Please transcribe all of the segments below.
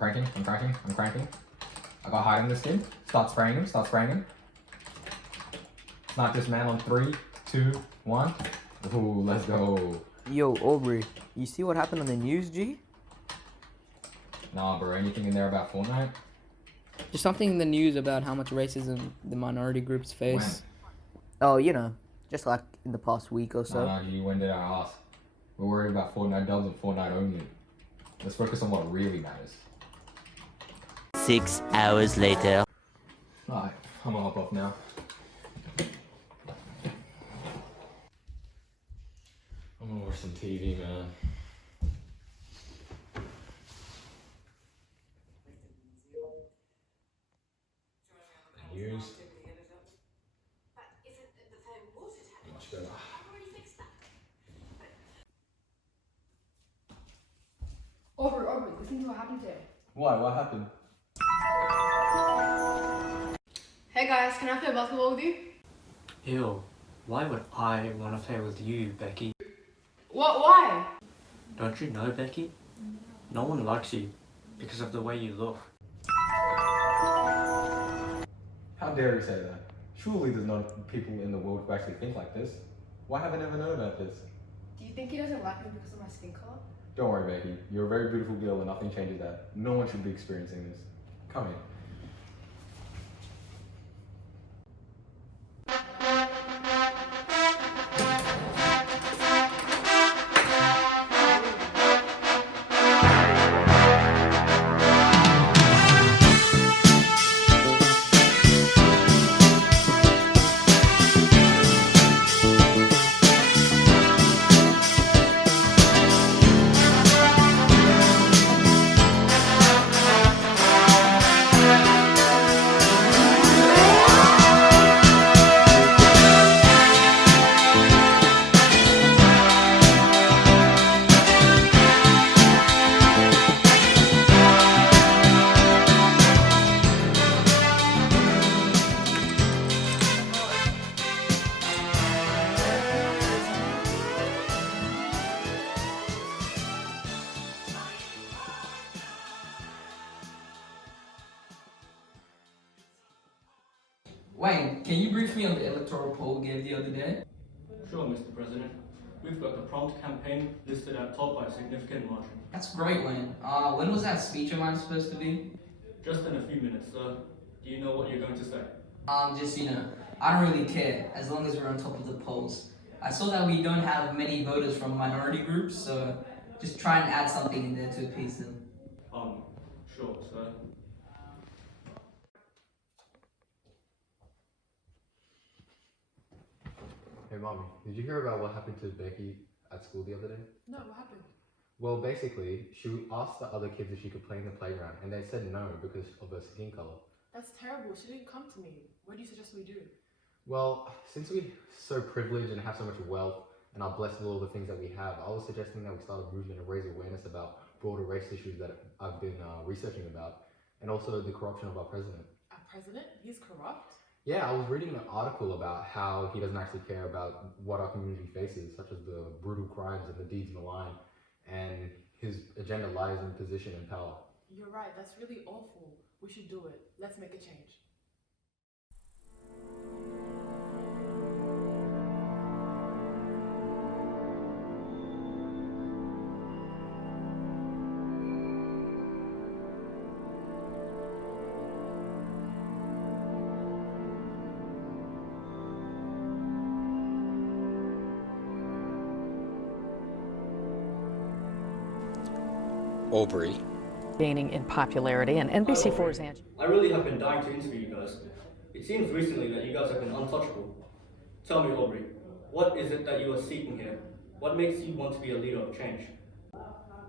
I'm cranking. I got hide in this kid. Start spraying him. Snipe this man on 3, 2, 1. Ooh, let's go. Yo, Aubrey, you see what happened on the news, G? Nah, bro, anything in there about Fortnite? There's something in the news about how much racism the minority groups face. Oh, you know, just like in the past week or so. Nah, G, when did I ask? We're worried about Fortnite dubs and Fortnite only. Let's focus on what really matters. 6 hours later. Alright, I'm gonna hop off now. I'm gonna watch some TV, man. The news. Much better. Aubrey, listen to what happened today. Why? What happened? Hey guys, can I play basketball with you? Ew, why would I want to play with you, Becky? What? Why? Don't you know, Becky? No one likes you because of the way you look. How dare you say that? Surely there's not people in the world who actually think like this. Why haven't I ever known about this? Do you think he doesn't like me because of my skin color? Don't worry, Becky. You're a very beautiful girl and nothing changes that. No one should be experiencing this. Come here. Wayne, can you brief me on the electoral poll we gave the other day? Sure, Mr. President. We've got the prompt campaign listed at top by a significant margin. That's great, Wayne. When was that speech of mine supposed to be? Just in a few minutes, sir. Do you know what you're going to say? I don't really care, as long as we're on top of the polls. I saw that we don't have many voters from minority groups, so just try and add something in there to appease them. Sure, sir. Hey mommy, did you hear about what happened to Becky at school the other day? No, what happened? Well, basically, she asked the other kids if she could play in the playground, and they said no because of her skin color. That's terrible. She didn't come to me. What do you suggest we do? Well, since we're so privileged and have so much wealth and are blessed with all the things that we have, I was suggesting that we start a movement and raise awareness about broader race issues that I've been researching about, and also the corruption of our president. Our president? He's corrupt? Yeah, I was reading an article about how he doesn't actually care about what our community faces, such as the brutal crimes and the deeds malign, and his agenda lies in position and power. You're right, that's really awful. We should do it. Let's make a change. Aubrey. Gaining in popularity, and NBC4's Angie. I really have been dying to interview you guys. It seems recently that you guys have been untouchable. Tell me, Aubrey, what is it that you are seeking here? What makes you want to be a leader of change?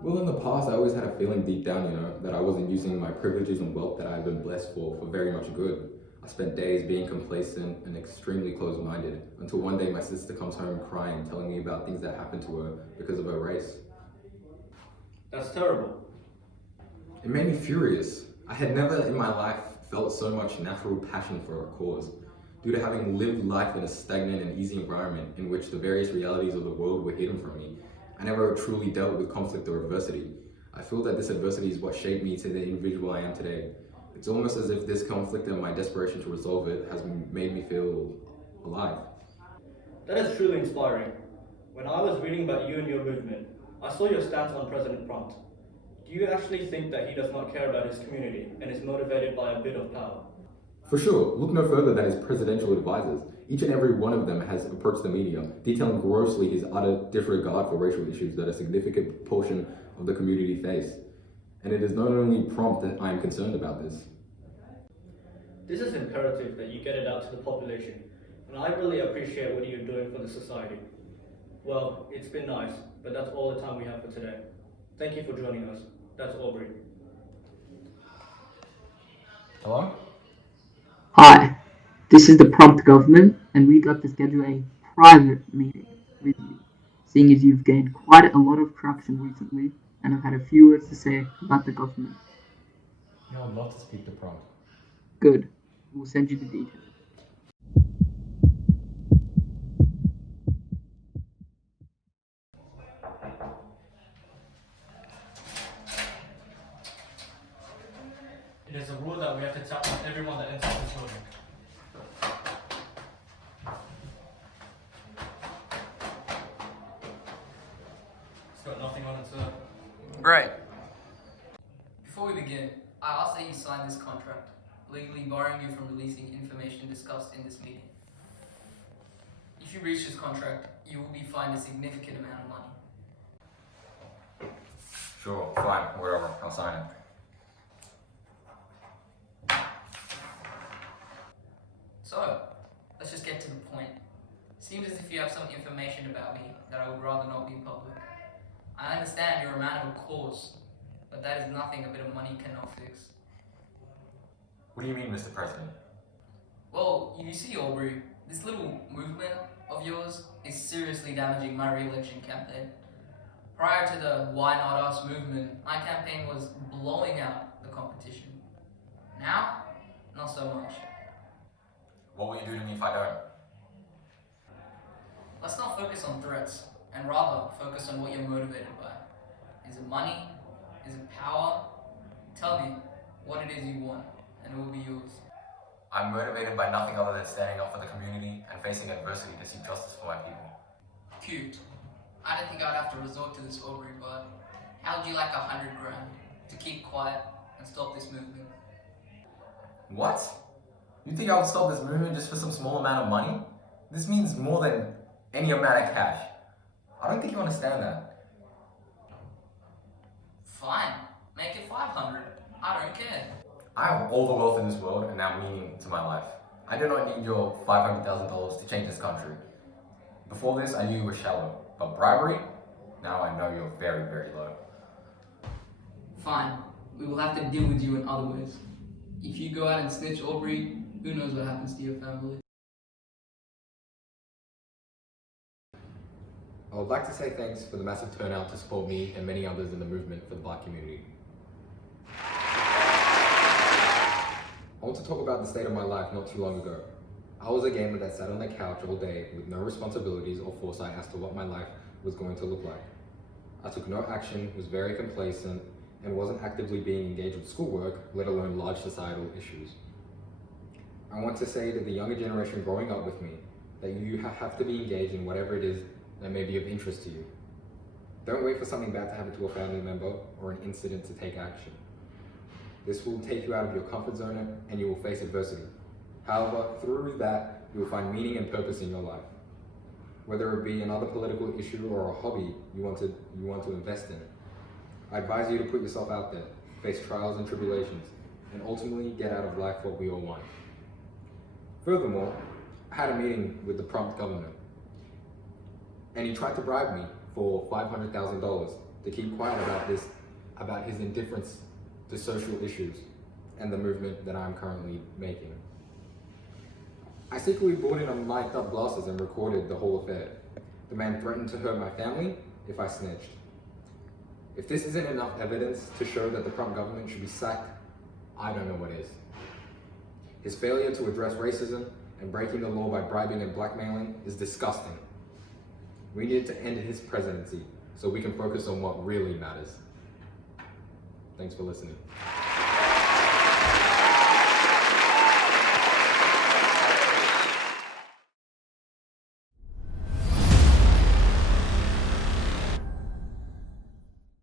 Well, in the past, I always had a feeling deep down, that I wasn't using my privileges and wealth that I've been blessed for very much good. I spent days being complacent and extremely closed-minded, until one day my sister comes home crying, telling me about things that happened to her because of her race. That's terrible. It made me furious. I had never in my life felt so much natural passion for a cause. Due to having lived life in a stagnant and easy environment in which the various realities of the world were hidden from me, I never truly dealt with conflict or adversity. I feel that this adversity is what shaped me to the individual I am today. It's almost as if this conflict and my desperation to resolve it has made me feel alive. That is truly inspiring. When I was reading about you and your movement, I saw your stance on President Prompt. Do you actually think that he does not care about his community and is motivated by a bit of power? For sure, look no further than his presidential advisors. Each and every one of them has approached the media, detailing grossly his utter disregard for racial issues that a significant portion of the community face. And it is not only Prompt that I am concerned about this. This is imperative that you get it out to the population, and I really appreciate what you're doing for the society. Well, it's been nice, but that's all the time we have for today. Thank you for joining us. That's Aubrey. Hello? Hi, this is the Prompt government, and we'd like to schedule a private meeting with you, seeing as you've gained quite a lot of traction recently and have had a few words to say about the government. Yeah, I'd love to speak to Prompt. Good. We'll send you the details. It is a rule that we have to tap on everyone that enters this building. It's got nothing on it, sir. Great. Before we begin, I ask that you sign this contract, legally barring you from releasing information discussed in this meeting. If you breach this contract, you will be fined a significant amount of money. Sure, fine, whatever, I'll sign it. So, let's just get to the point. Seems as if you have some information about me that I would rather not be public. I understand you're a man of a cause, but that is nothing a bit of money cannot fix. What do you mean, Mr. President? Well, you see, Aubrey, this little movement of yours is seriously damaging my re-election campaign. Prior to the Why Not Us movement, my campaign was blowing out the competition. Now, not so much. What will you do to me if I don't? Let's not focus on threats, and rather focus on what you're motivated by. Is it money? Is it power? Tell me what it is you want, and it will be yours. I'm motivated by nothing other than standing up for the community and facing adversity to seek justice for my people. Cute. I didn't think I'd have to resort to this, Aubrey, but how would you like 100 grand to keep quiet and stop this movement? What? You think I would stop this movement just for some small amount of money? This means more than any amount of cash. I don't think you understand that. Fine, make it 500. I don't care. I have all the wealth in this world and now meaning to my life. I do not need your $500,000 to change this country. Before this, I knew you were shallow, but bribery? Now I know you're very, very low. Fine, we will have to deal with you in other ways. If you go out and snitch Aubrey, who knows what happens to your family. I would like to say thanks for the massive turnout to support me and many others in the movement for the Black community. I want to talk about the state of my life not too long ago. I was a gamer that sat on the couch all day with no responsibilities or foresight as to what my life was going to look like. I took no action, was very complacent, and wasn't actively being engaged with schoolwork, let alone large societal issues. I want to say to the younger generation growing up with me that you have to be engaged in whatever it is that may be of interest to you. Don't wait for something bad to happen to a family member or an incident to take action. This will take you out of your comfort zone and you will face adversity. However, through that, you will find meaning and purpose in your life. Whether it be another political issue or a hobby you want to invest in. I advise you to put yourself out there, face trials and tribulations, and ultimately get out of life what we all want. Furthermore, I had a meeting with the Prompt government, and he tried to bribe me for $500,000 to keep quiet about his indifference to social issues and the movement that I'm currently making. I secretly brought in mic'd up glasses and recorded the whole affair. The man threatened to hurt my family if I snitched. If this isn't enough evidence to show that the Prompt government should be sacked, I don't know what is. His failure to address racism and breaking the law by bribing and blackmailing is disgusting. We need to end his presidency so we can focus on what really matters. Thanks for listening.